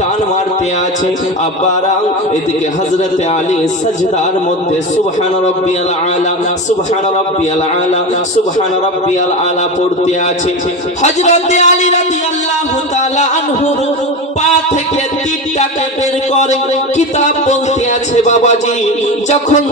টান মারতে আছে আব্বারা এদিকে হযরত আলী সাজদার মধ্যে সুবহান রাব্বিয়াল আলা, সুবহান রাব্বিয়াল আলা, সুবহান রাব্বিয়াল আলা পড়তে আছে। হযরত আলী রাদিয়াল্লাহু তাআলা আনহুর পা থেকে তীরটাকে বের করে। কিতাব বলতে আছে, বাবাজি, যখন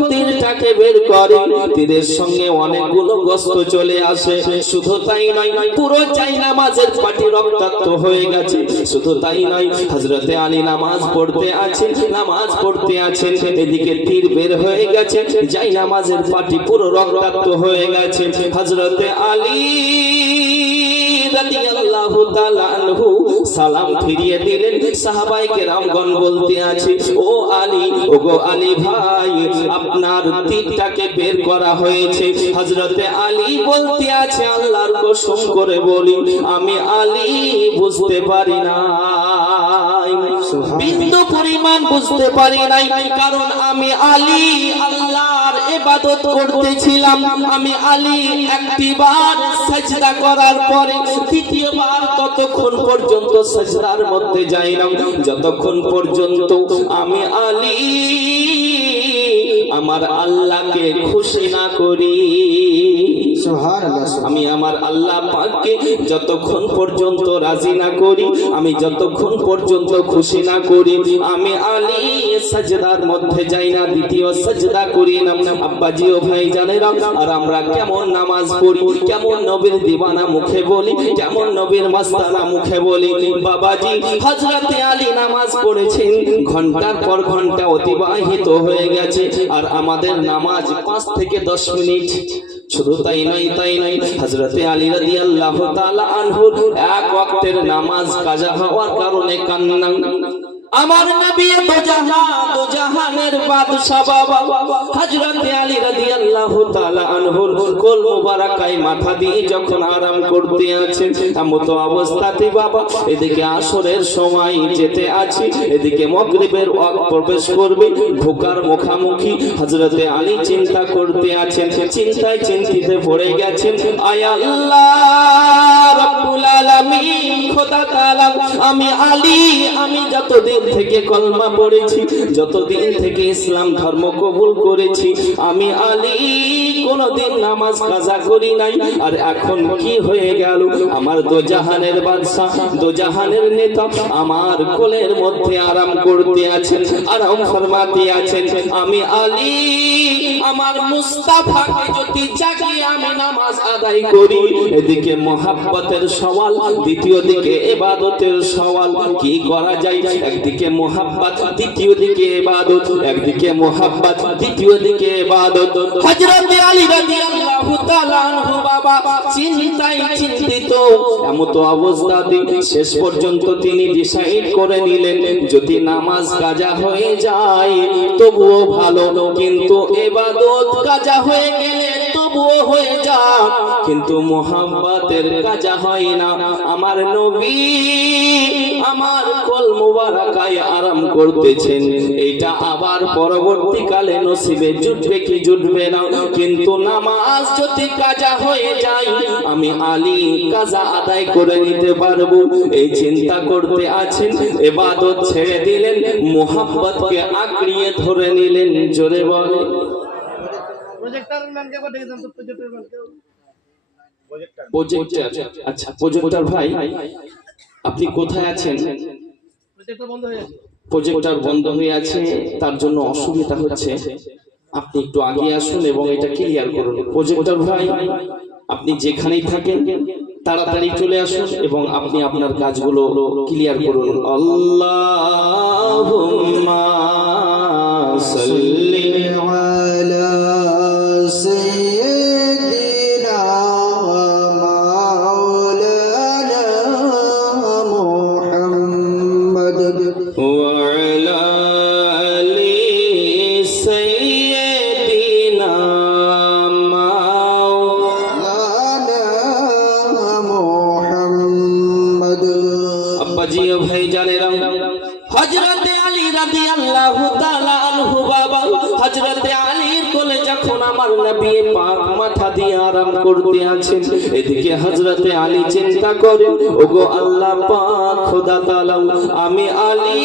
তীরটাকে বের করে। তীরের সঙ্গে অনেকগুলো গোস্ত চলে আসে। শুধু তাই নয়, পুরো চাই নামাজের পাটি রক্তাক্ত হয়ে গেছে। শুধু তাই নয় হজরতে আলী নামাজ পড়তে আছেন, নামাজ পড়তে আছেন। এদিকে তীর বের হয়ে গেছে যাই নামাজের পাটি পুরো রক্তাক্ত হয়ে গেছে। হজরতে আলী রাদিয়াল্লাহু তাআলা আনহু সালাম ফিরিয়ে দিলেন। সাহাবায়ে কেরামগণ বলতে আছে ও আলী ও গো আলী ভাই আপনার তীরটাকে বের করা হয়েছে। হযরতে আলী বলতে আছে আল্লাহর কসম করে বলি আমি আলী বুঝতে পারি না বিন্দু পরিমাণ বুঝতে পারি নাই কারণ আমি আলী আল্লাহর ইবাদত করতেছিলাম। আমি আলী একটিবার সাজদা করার পরে দ্বিতীয়বার ততক্ষণ পর্যন্ত সাজদার মধ্যে যাই না যতক্ষণ পর্যন্ত আমি আলী আমার আল্লাহকে খুশি না করি। আমি আমার আল্লাহ পাককে যতক্ষণ পর্যন্ত রাজি না করি, আমি যতক্ষণ পর্যন্ত খুশি না করি, আমি আলী সাজদার মধ্যে যাই না, দ্বিতীয় সাজদা করি না। আব্বাজি ও ভাই আর আমরা কেমন নামাজ পড়ি, কেমন নবীর দিবানা মুখে বলি, কেমন নবীর মাস্তানা মুখে বলি। বাবাজি, হযরতে আলী নামাজ পড়েছেন, ঘণ্টার পর ঘণ্টা অতিবাহিত হয়ে গেছে, আর আমাদের নামাজ পাঁচ থেকে দশ মিনিট। শুধু তাই নাই তাই নাই হযরতে আলী রাদিয়াল্লাহু তাআলা আনহু এক ওয়াক্তের নামাজ কাজা হওয়ার কারণে কান্না। আমার নবী দোজাহান দোজাহানের বাদশা বাবা। হযরতে আলী রাদিয়াল্লাহু তাআলা আনহুর কোল মুবারাকায় মাথা দিয়ে যখন আরাম করতে আছেন এমত অবস্থাতে বাবা, এদিকে আসরের সময় যেতে আছে, এদিকে মাগরিবের ওয়াক্ত প্রবেশ করবে, ঢোকার মুখামুখি হযরতে আলী চিন্তা করতে আছেন, চিন্তায় চিন্তিতে পড়ে গেছেন, আয় আল্লাহ রাব্বুল আলামিন, খোদা তাআলা, আমি আলী, আমি যতদিন থেকে কলমা পড়েছি যতদিন থেকে ইসলাম ধর্ম কবুল করেছি আমি আলী। কোনদিন নামাজ কাজা করি নাই। আর এখন কি হয়ে গেল? আমার দোজাহানের বাদশা, দোজাহানের নেতা আমার কোলের মধ্যে আরাম করতে আছেন, আরাম ফরমাতে আছেন। আমি আলী, আমার মুস্তাফাকে যদি জাগিয়ে আমি নামাজ আদায় করি, এদিকে মোহাব্বতের সওয়াল, দ্বিতীয় দিকে ইবাদতের সওয়াল, কি করা যায়? একদিকে মোহাব্বত, দ্বিতীয় দিকে ইবাদত একদিকে মোহাব্বত, দ্বিতীয় দিকে ইবাদত হযরত আলী রাদিয়াল্লাহু তাআলা আনহু, বাবা চিন্তায় শেষ পর্যন্ত তিনি ডিসাইড করে নিলেন, যদি নামাজ কাজা হয়ে যায়, তবুও ভালো। কিন্তু এবাদত কাজা হয়ে গেলে তবুও হয়ে যাক কিন্তু মোহাম্মতের কাজা হয় না। আমার নবী আমার কল মুবারাকায় আরাম করতেছেন। এটা আবার পরবর্তীকালে নসিবে জুটবে কি জুটবে না। কিন্তু নামাজ যদি কাজা হয়ে যায়, আমি আলী কাজা আদায় করে নিতে পারব। এই চিন্তা করতে আছেন, এবাদত ছেড়ে দিলেন মোহাম্মতকে আঁকড়িয়ে ধরে নিলেন, জোরে বলে প্রজেক্টর ম্যানকে পাঠিয়ে তো প্রজেক্টর ম্যানকে প্রজেক্টর আচ্ছা প্রজেক্টর ভাই আপনি কোথায় আছেন? প্রজেক্টর বন্ধ হয়ে গেছে প্রজেক্টর বন্ধ হয়ে আছে তার জন্য অসুবিধা হচ্ছে। আপনি একটু আগে আসুন এবং এটা ক্লিয়ার করুন। প্রজেক্টর ভাই আপনি যেখানেই থাকেন তাড়াতাড়ি চলে আসুন এবং আপনি আপনার কাজগুলো ক্লিয়ার করুন। আল্লাহুম্মা আরাম করতে আছেন। এদিকে হযরতে আলী চিন্তা করে ওগো আল্লাহ খোদা তাআলা আমি আলী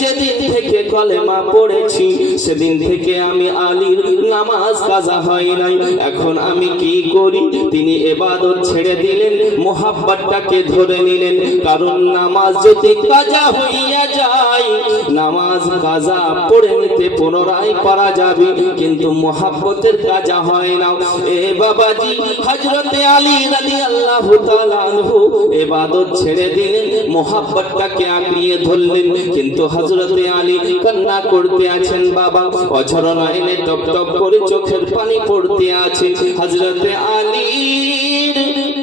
যেদিন থেকে কলেমা পড়েছি, সেদিন থেকে আমি আলীর নামাজ কাজা হয় নাই। এখন আমি কি করি? তিনি এবাদত ছেড়ে দিলেন, মোহাব্বতটাকে ধরে নিলেন, কারণ নামাজ যদি কাজা হইয়া যায় নামাজ কাজা পড়ে নিতে পুনরায় করা যাবে, কিন্তু মোহাব্বতের কাজা হয় না। এ বাবাজি, হযরতে আলী তাআলা আনহু ইবাদত ছেড়ে দিলেন, মোহাব্বতটাকে আঁকড়িয়ে ধরলেন। কিন্তু হযরতে আলী কান্না করতে আছেন বাবা অঝরনা এনে টপ টপ করে চোখের পানি পড়তে আছে। হযরতে আলীর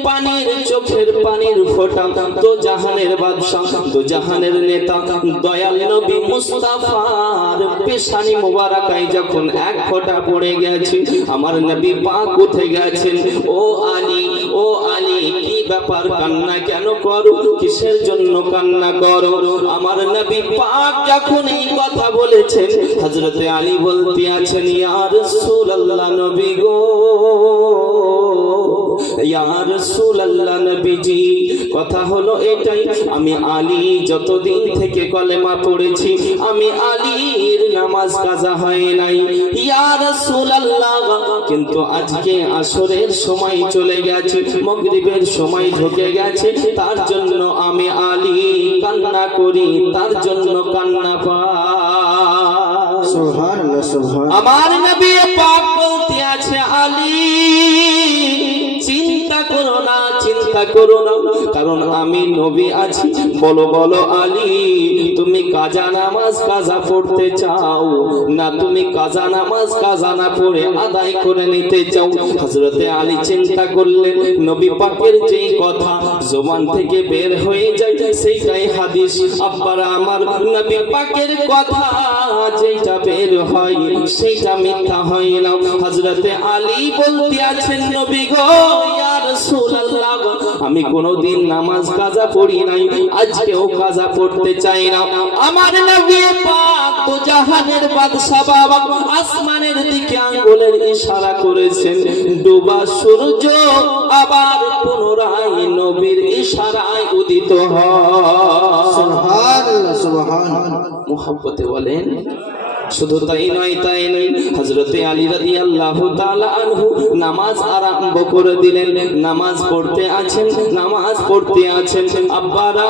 পানির চোখের পানির ফোঁটা, তো জাহানের বাদশাহ, তো জাহানের নেতা, দয়াল নবী মুস্তাফার পেশানি মোবারকায় যখন এক ফোঁটা পড়ে গেছে, আমার নবী পাক উঠে গেছেন, ও আলী ও আলী, কি ব্যাপার কান্না কেন করো? কিসের জন্য কান্না করো? আমার নবী পাক যখন এই কথা বলেছেন, হযরতে আলী বলতে আছেন, ইয়া রাসূলুল্লাহ নবী গো ইয়া নবীজি কথা হলো এটাই আমি আলী যতদিন থেকে কলেমা পড়েছি আমি আলীর নামাজ কাজা হয় নাই। ইয়া রাসূলুল্লাহ কিন্তু আজকে আসরের সময় চলে গেছে মাগরিবের সময় ঢুকে গেছে তার জন্য আমি আলী কান্না করি তার জন্য কান্না পাই। আমার নবী পাক বলতে আছে আলী চিন্তা করো না। কারণ আমি নবী আছি। বলো বলো, আলী, তুমি কাজা নামাজ কাজা পড়তে চাও? না, তুমি কাজা নামাজ কাজা না পড়ে আদায় করে নিতে চাও? হযরতে আলী চিন্তা করলেন, নবী পাকের যেই কথা জবান থেকে বের হয়ে যায়, সেইটাই হাদিস। আব্বারা, আমার নবী পাকের কথা যেটা বের হয়, সেইটা মিথ্যা হয় না। হযরতে আলী বলতে আছেন, নবী গো, ইয়া রাসূলুল্লাহ আমি কোনোদিন নামাজ কাজা পড়ি নাই আজকেও কাজা পড়তে চাই না। আমার নবী পাক তো জাহানের বাদশা বাবা আসমানের দিকে আঙ্গুলের ইশারা করেছেন। ডুবা সূর্য আবার পুনরায় নবীর ইশারায় উদিত হয়। সুবহানাল্লাহ সুবহানাল্লাহ। মোহাম্মতে বলেন শুধু তাই নয় তাই নয় হজরতে আলী রাদি আল্লাহ আনহু নামাজ আরম্ভ করে দিলেন। নামাজ পড়তে আছেন, নামাজ পড়তে আছেন। আব্বারা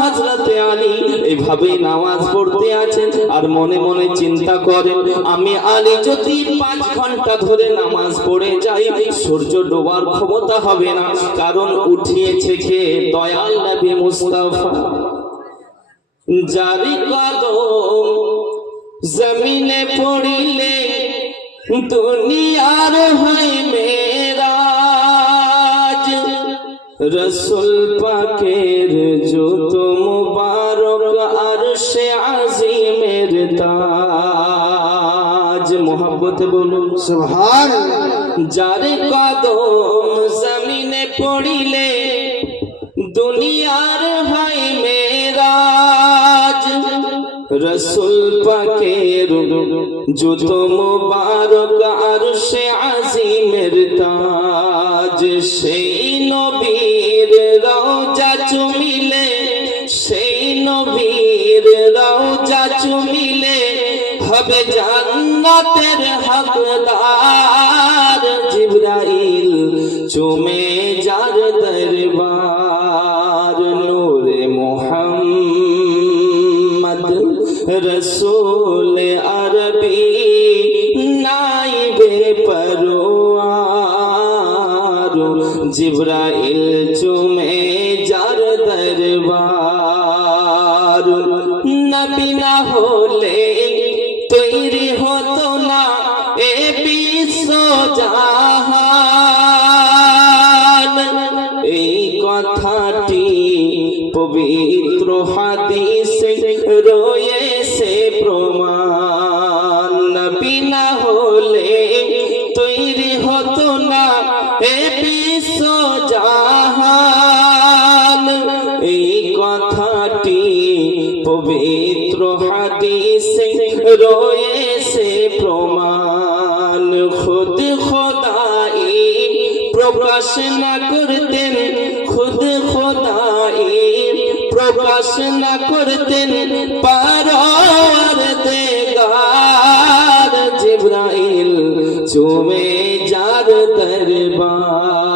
হজরতে আলী এইভাবে নামাজ পড়তে আছেন আর মনে মনে চিন্তা করেন, আমি আলী যদি পাঁচ ঘণ্টা ধরে নামাজ পড়ে যাই, সূর্য ডোবার ক্ষমতা হবে না। কারণ উঠিয়েছে কে? দয়াল নবী মুস্তাফা। জারি কদম জমিনে পড়িলে দুনিয়ার হয় মেরাজ। রসুল পাকের যত মুবারক আর সে আজিমের তাজ। মোহাম্মত বলুন সুবহানাল্লাহ। যার কদম জমিনে পড়িলে দুনিয়ার রসুল পাকের যুত মুবারক আর সে আজিমের তাজ। সেই নবীর রওজা চুমিলে, সেই নবীর রওজা চুমিলে হবে জান্নাতের হকদার। জিবরাইল চুমে রসূল খুদ খোদাই প্রকাশ না করতেন খুদ খোদাই প্রকাশ না করতেন পারওয়ার দেগার জিব্রাইল চুমে যার দরবার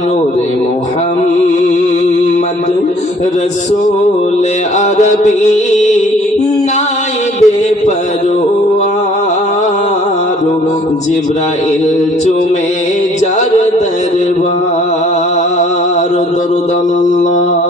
নূরে মোহাম্মদ রসূল আরবি নাইবে পরওয়ার জিব্রাইল চুমে যার দরবার দরুদ আল্লাহ।